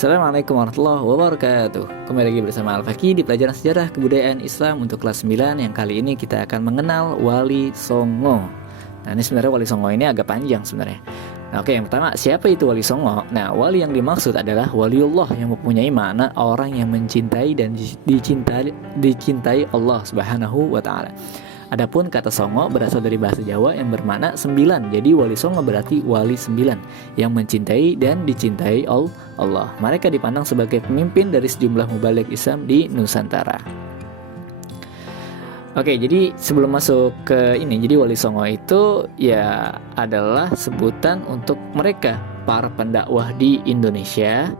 Assalamualaikum warahmatullahi wabarakatuh. Kembali lagi bersama Al-Faqih di pelajaran sejarah kebudayaan Islam untuk kelas 9, yang kali ini kita akan mengenal Wali Songo. Nah, ini sebenarnya Wali Songo ini agak panjang sebenarnya. Nah, oke, yang pertama, siapa itu Wali Songo? Nah, wali yang dimaksud adalah waliullah yang mempunyai makna orang yang mencintai dan dicintai Allah Subhanahu wa taala. Adapun kata songo berasal dari bahasa Jawa yang bermakna 9. Jadi wali songo berarti wali 9 yang mencintai dan dicintai Allah. Mereka dipandang sebagai pemimpin dari sejumlah mubalik Islam di Nusantara. Oke, jadi sebelum masuk ke ini, jadi wali songo itu ya adalah sebutan untuk mereka para pendakwah di Indonesia.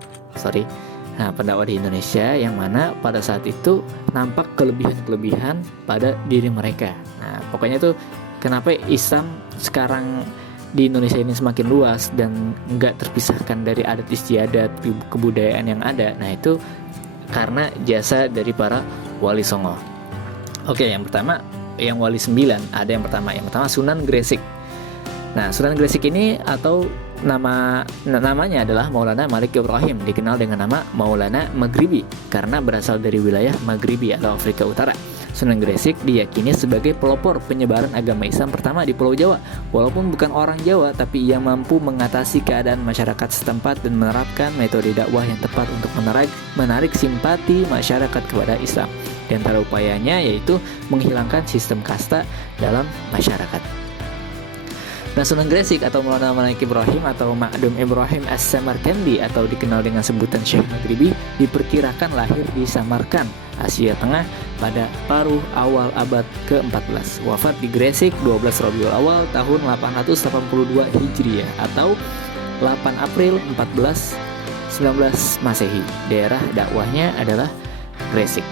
Nah, pendakwah di Indonesia yang mana pada saat itu nampak kelebihan-kelebihan pada diri mereka. Nah, pokoknya tuh kenapa Islam sekarang di Indonesia ini semakin luas dan nggak terpisahkan dari adat istiadat kebudayaan yang ada. Nah, itu karena jasa dari para wali songo. Oke, yang pertama, yang wali 9, ada yang pertama Sunan Gresik. Nah, Sunan Gresik ini atau namanya adalah Maulana Malik Ibrahim, dikenal dengan nama Maulana Maghribi karena berasal dari wilayah Maghribi atau Afrika Utara. Sunan Gresik diyakini sebagai pelopor penyebaran agama Islam pertama di Pulau Jawa. Walaupun bukan orang Jawa, tapi ia mampu mengatasi keadaan masyarakat setempat dan menerapkan metode dakwah yang tepat untuk menarik simpati masyarakat kepada Islam. Di antara upayanya yaitu menghilangkan sistem kasta dalam masyarakat. Nah, Sunan Gresik atau Maulana Malik Ibrahim atau Ma'dum Ibrahim As-Samarkandi atau dikenal dengan sebutan Syekh Maghribi diperkirakan lahir di Samarkand, Asia Tengah pada paruh awal abad ke-14. Wafat di Gresik 12 Rabiul Awal tahun 882 Hijriah atau 8 April 1419 Masehi. Daerah dakwahnya adalah Gresik.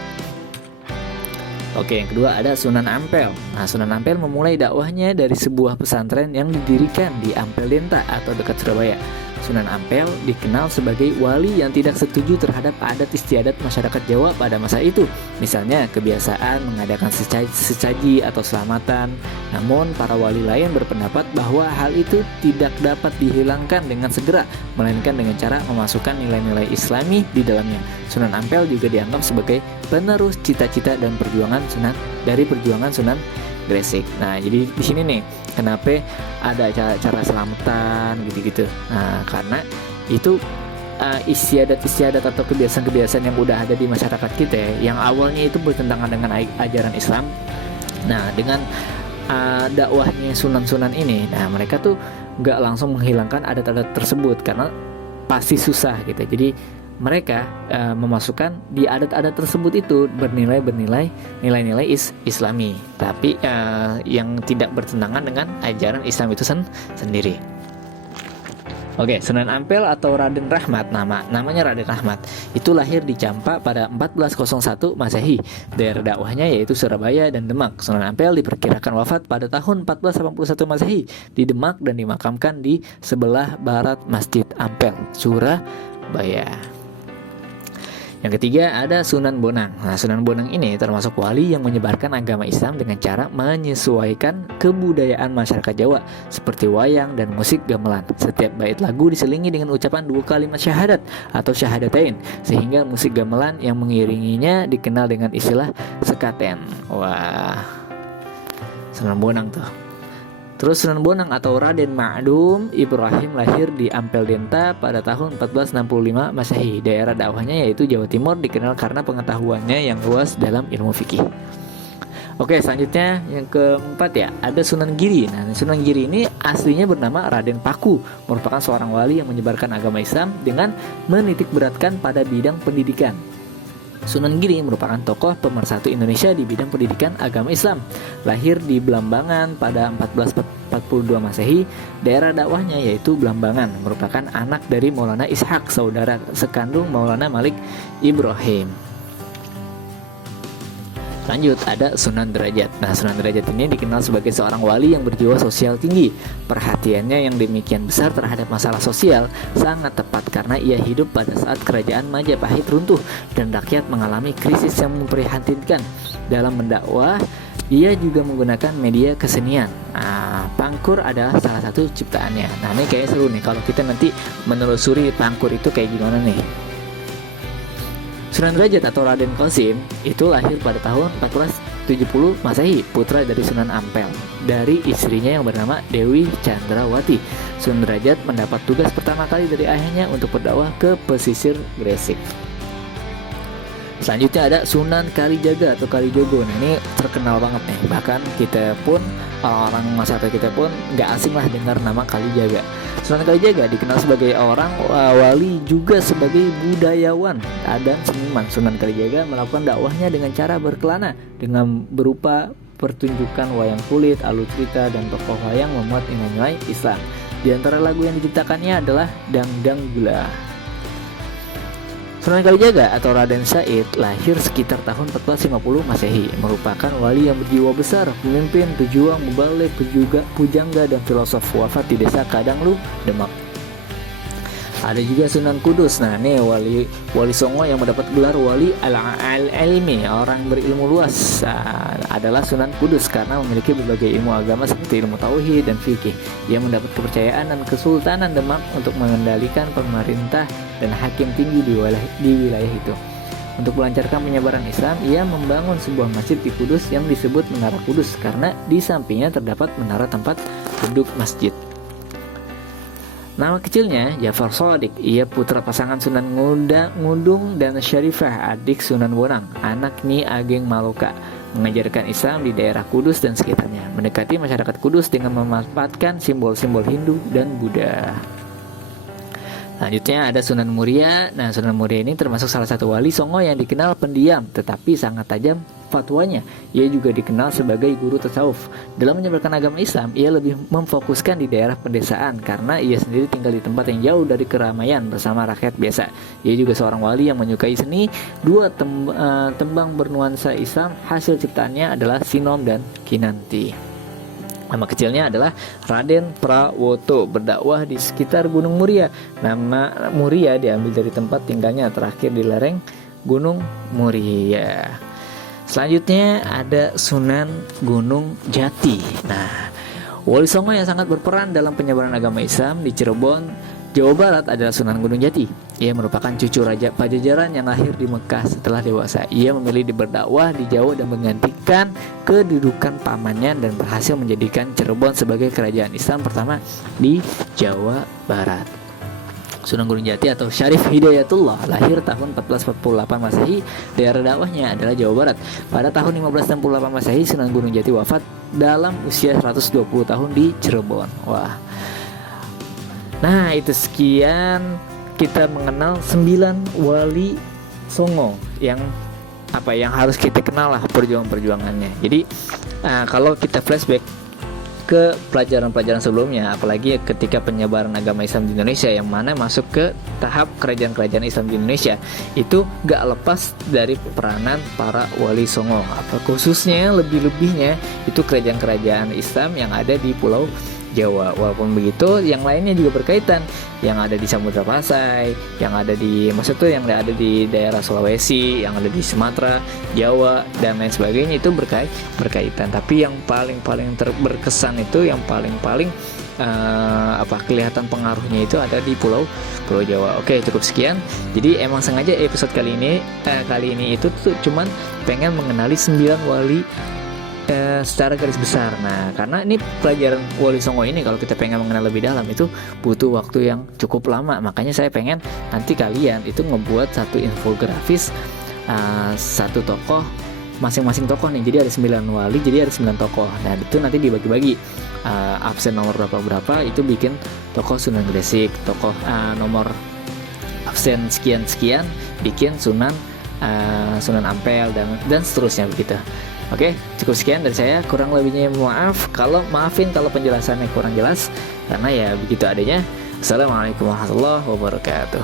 Oke, yang kedua ada Sunan Ampel. Nah, Sunan Ampel memulai dakwahnya dari sebuah pesantren yang didirikan di Ampel Denta atau dekat Surabaya. Sunan Ampel dikenal sebagai wali yang tidak setuju terhadap adat istiadat masyarakat Jawa pada masa itu. Misalnya kebiasaan mengadakan sesaji atau selamatan. Namun para wali lain berpendapat bahwa hal itu tidak dapat dihilangkan dengan segera, melainkan dengan cara memasukkan nilai-nilai Islami di dalamnya. Sunan Ampel juga dianggap sebagai penerus cita-cita dan perjuangan Sunan Gresik. Nah, jadi di sini nih kenapa ada cara selamatan gitu-gitu. Nah, karena itu istiadat atau kebiasaan-kebiasaan yang udah ada di masyarakat kita ya, yang awalnya itu bertentangan dengan ajaran Islam. Nah, dengan dakwahnya sunan-sunan ini, nah mereka tuh nggak langsung menghilangkan adat-adat tersebut karena pasti susah gitu. Jadi mereka memasukkan di adat-adat tersebut itu nilai-nilai Islami, tapi yang tidak bertentangan dengan ajaran Islam itu sendiri. Oke, Sunan Ampel atau Raden Rahmat, namanya Raden Rahmat, itu lahir di Campa pada 1401 Masehi. Daerah dakwahnya yaitu Surabaya dan Demak. Sunan Ampel diperkirakan wafat pada tahun 1481 Masehi di Demak dan dimakamkan di sebelah barat Masjid Ampel, Surabaya. Yang ketiga ada Sunan Bonang. Nah, Sunan Bonang ini termasuk wali yang menyebarkan agama Islam dengan cara menyesuaikan kebudayaan masyarakat Jawa seperti wayang dan musik gamelan. Setiap bait lagu diselingi dengan ucapan 2 kalimat syahadat atau syahadatain, sehingga musik gamelan yang mengiringinya dikenal dengan istilah sekaten. Wah, Sunan Bonang tuh. Terus Sunan Bonang atau Raden Ma'dum Ibrahim lahir di Ampel Denta pada tahun 1465 Masehi. Daerah dakwahnya yaitu Jawa Timur, dikenal karena pengetahuannya yang luas dalam ilmu fikih. Oke, selanjutnya yang keempat ya, ada Sunan Giri. Nah, Sunan Giri ini aslinya bernama Raden Paku, merupakan seorang wali yang menyebarkan agama Islam dengan menitik beratkan pada bidang pendidikan. Sunan Giri merupakan tokoh pemersatu Indonesia di bidang pendidikan agama Islam. Lahir di Blambangan pada 1442 Masehi. Daerah dakwahnya yaitu Blambangan, merupakan anak dari Maulana Ishaq, saudara sekandung Maulana Malik Ibrahim. Lanjut, ada Sunan Derajat. Nah, Sunan Derajat ini dikenal sebagai seorang wali yang berjiwa sosial tinggi. Perhatiannya yang demikian besar terhadap masalah sosial sangat tepat karena ia hidup pada saat kerajaan Majapahit runtuh dan rakyat mengalami krisis yang memprihatinkan. Dalam mendakwah, ia juga menggunakan media kesenian. Pangkur adalah salah satu ciptaannya. Nah, ini kayak seru nih kalau kita nanti menelusuri Pangkur itu kayak gimana nih. Sunan Derajat atau Raden Qasim itu lahir pada tahun 1470 Masehi, putra dari Sunan Ampel dari istrinya yang bernama Dewi Chandrawati. Sunan Derajat mendapat tugas pertama kali dari ayahnya untuk berdakwah ke pesisir Gresik. Selanjutnya ada Sunan Kalijaga atau Kalijogo. Nah, ini terkenal banget nih. Bahkan kita pun, orang-orang masyarakat kita pun nggak asing lah dengar nama Kalijaga. Sunan Kalijaga dikenal sebagai orang wali juga sebagai budayawan dan seniman. Sunan Kalijaga melakukan dakwahnya dengan cara berkelana dengan berupa pertunjukan wayang kulit, alur cerita, dan tokoh wayang memuat nilai-nilai Islam. Di antara lagu yang diciptakannya adalah Dangdang Gula. Sunan Kalijaga atau Raden Said lahir sekitar tahun 1450 Masehi, merupakan wali yang berjiwa besar, pemimpin, pejuang, mubalik, pujangga, dan filosof, wafat di desa Kadanglu, Demak. Ada juga Sunan Kudus. Nah, ini wali Songo yang mendapat gelar wali al-ilmi, orang berilmu luas, adalah Sunan Kudus karena memiliki berbagai ilmu agama seperti ilmu tauhid dan fikih. Ia mendapat kepercayaan dan Kesultanan Demak untuk mengendalikan pemerintah dan hakim tinggi di wilayah itu. Untuk melancarkan penyebaran Islam, ia membangun sebuah masjid di Kudus yang disebut Menara Kudus karena di sampingnya terdapat menara tempat duduk masjid. Nama kecilnya Jafar Shadiq. Ia putra pasangan Sunan Ngudung dan Syarifah, adik Sunan Bonang, anak Nyi Ageng Maloka. Mengajarkan Islam di daerah Kudus dan sekitarnya, mendekati masyarakat Kudus dengan memanfaatkan simbol-simbol Hindu dan Buddha. Selanjutnya ada Sunan Muria. Nah, Sunan Muria ini termasuk salah satu wali Songo yang dikenal pendiam tetapi sangat tajam fatwanya. Ia juga dikenal sebagai guru tasawuf. Dalam menyebarkan agama Islam, ia lebih memfokuskan di daerah pedesaan karena ia sendiri tinggal di tempat yang jauh dari keramaian bersama rakyat biasa. Ia juga seorang wali yang menyukai seni. Dua tembang bernuansa Islam hasil ciptaannya adalah Sinom dan Kinanti. Nama kecilnya adalah Raden Prawoto, berdakwah di sekitar Gunung Muria. Nama Muria diambil dari tempat tinggalnya terakhir di lereng Gunung Muria. Selanjutnya ada Sunan Gunung Jati. Nah, wali Songo yang sangat berperan dalam penyebaran agama Islam di Cirebon, Jawa Barat adalah Sunan Gunung Jati. Ia merupakan cucu Raja Pajajaran yang lahir di Mekah setelah dewasa. Ia memilih berdakwah di Jawa dan menggantikan kedudukan pamannya dan berhasil menjadikan Cirebon sebagai kerajaan Islam pertama di Jawa Barat. Sunan Gunung Jati atau Syarif Hidayatullah lahir tahun 1448 Masehi. Daerah dakwahnya adalah Jawa Barat. Pada tahun 1568 Masehi, Sunan Gunung Jati wafat dalam usia 120 tahun di Cirebon. Wah. Nah, itu sekian kita mengenal 9 wali Songo yang harus kita kenal lah perjuangannya. Jadi kalau kita flashback ke pelajaran-pelajaran sebelumnya, apalagi ketika penyebaran agama Islam di Indonesia yang mana masuk ke tahap kerajaan-kerajaan Islam di Indonesia, itu gak lepas dari peranan para wali Songo. Khususnya lebih-lebihnya itu kerajaan-kerajaan Islam yang ada di Pulau Jawa. Walaupun begitu, yang lainnya juga berkaitan, yang ada di Samudra Pasai, yang ada di yang ada di daerah Sulawesi, yang ada di Sumatera, Jawa, dan lain sebagainya itu berkaitan. Tapi yang paling berkesan itu, yang paling kelihatan pengaruhnya itu ada di Pulau Jawa. Oke, cukup sekian. Jadi emang sengaja episode kali ini itu tuh cuman pengen mengenali 9 wali secara garis besar. Nah, karena ini pelajaran wali Songo ini kalau kita pengen mengenal lebih dalam itu butuh waktu yang cukup lama. Makanya saya pengen nanti kalian itu ngebuat satu infografis satu tokoh, masing-masing tokoh nih. Jadi ada 9 wali, jadi ada 9 tokoh. Nah, itu nanti dibagi-bagi absen nomor berapa itu bikin tokoh Sunan Gresik, tokoh nomor absen sekian bikin Sunan Ampel dan seterusnya begitu. Oke, cukup sekian dari saya. Kurang lebihnya maafin kalau penjelasannya kurang jelas, karena ya begitu adanya. Assalamualaikum warahmatullahi wabarakatuh.